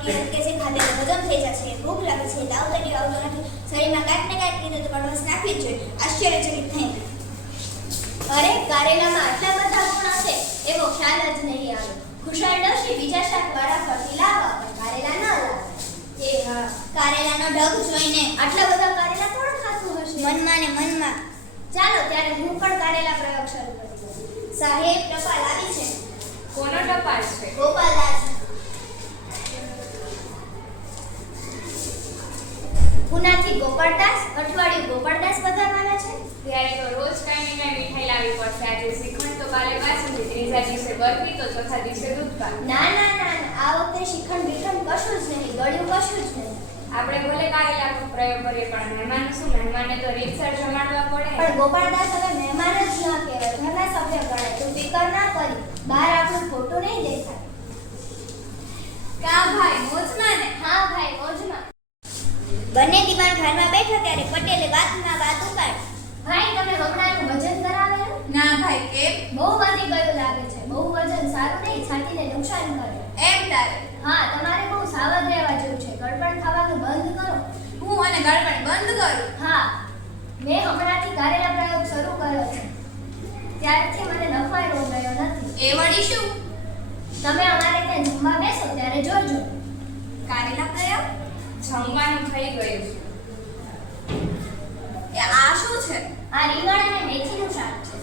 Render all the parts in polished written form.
રોટલી હલકે છે ખાધે તો હજમ થઈ જશે ભૂખ લાગે છે તાવ તરી આવતો નથી શરીરમાં કાંઈક ને કાંઈક કીધું તો કડવાશ નાખવી જ જોઈએ આશ્ચર્યચકિત થઈને અરે કારેલામાં આટલા બધા ગુણ હશે એવો ખ્યાલ જ નહીં આવ્યો ખુશાલ ડોશી બીજા શાકવાળા ફરતી લાવવા પણ કારેલા ન લાવે એ હા કારેલાનો ઢગ જોઈને આટલા બધા કારેલા કોણ ખાતું હશે મનમાં ને મનમાં ચાલો ત્યારે હું પણ કારેલા પ્રયોગ શરૂ કરી દઉં સાહેબ ટપાલ આવી છે કોનો ટપાલ છે? ગોપાલદાસ પુનાથી ગોપાળદાસ અઠવાડિયું ગોપાળદાસ વધારવાના છે ત્યારે તો રોજ કાંઈ ને કાંઈ મીઠાઈ લાવવી પડશે. આજે શ્રીખંડ તો કાલે બાસુંદી, ત્રીજા દિવસે બરફી તો ચોથા દિવસે દૂધપાક. ના ના ના ના, આ વખતે શ્રીખંડ બીખંડ કશું જ નહીં ગળ્યું કશું જ નહીં આપણે ભલે કારેલા પ્રયોગ કરીએ પણ મહેમાન શું મહેમાનને તો રીતસર જમાડવા પડે. પણ ગોપાળદાસ હવે મહેમાન જ ન કહેવાય ઘરના સભ્ય ગણાય તું ફિકર ના કરી બહાર આપણું ખોટું નહીં દેખાય કા ભાઈ મોજમાં ને હા ભાઈ મોજમાં બંને દીવાન ઘરમાં બેઠા ત્યારે પટેલે વાતમાં વાત ઉપાડી ભાઈ તમે હમણાંનું વજન કરાવેલું ના ભાઈ કેમ બહુ વધી ગયું લાગે છે બહુ વજન સારું નહીં છાતીને નુકસાન કરે એમ તારે હા તમારે બહુ સાવધ રહેવા જેવું છે ગળપણ ખાવાનું બંધ કરો હું અને ગળપણ બંધ કરું હા મેં હમણાંથી કારેલા પ્રયોગ શરૂ કર્યો છે ત્યારથી મને નફાય રોગ ગયો નથી એ વળી શું તમે અમારે ત્યાં જમવા બેસો ત્યારે જોજો કારેલા પ્રયોગ જમવાનું થઈ ગયું છે. એ આ શું છે આ રીંગણ અને મેથીનું શાક છે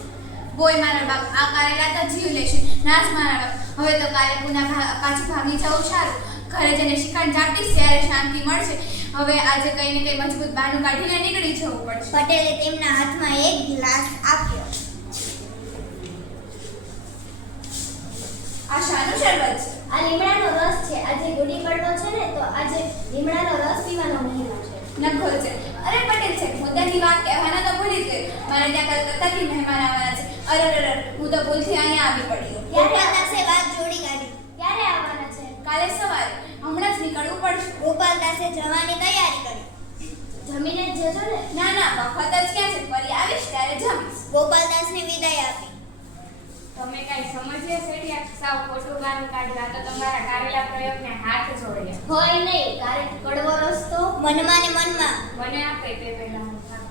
બોય મારા બાપ આ કારેલા તો જીવ લેશે નાશ મારા બાપ હવે તો કાલે પુના પાછી ભાગી જવું સારું ઘરે જઈને શિખંડ ચાટીશ ત્યારે શાંતિ મળશે હવે આજે કઈ ને કઈ મજબૂત બહાનું કાઢીને નીકળી જવું પડશે પટેલે તેમના હાથમાં એક ગ્લાસ આપ્યો આ શાનું શરબત છે આ લીમડાનો રસ છે આજે ગુડી પડવો છે ને તો આજે લીમડાનો રસ પીવાનો મહિનો છે નખો છે અરે પટેલ છે મુદ્દાની વાત કહેવાના તો ભૂલી જ ગઈ મારે ત્યાં કલકત્તાથી મહેમાન આવવાના છે અરે હું તો ભૂલથી અહીંયા આવી પડી ગોપાલદાસે વાત જોડી કાઢી ક્યારે આવવાના છે કાલે સવારે હમણાં જ નીકળવું પડશે ગોપાલદાસે જવાની તૈયારી કરી જમીને જ જજો ને ના ના વખત જ ક્યાં છે ફરી આવીશ ત્યારે જમીશ ગોપાલદાસને વિદાય આપી તમે કાંઈ સમજ્યા શેઠિયા? સાવ ખોટું ગાનું કાઢ્યું. આ તો તમારા કારેલા પ્રયોગને હાથ જોડ્યા. હોય નહીં ક્યારેક કડવો રસ્તો મનમાં ને મનમાં મને આપે તે પહેલા હું ખાઉં.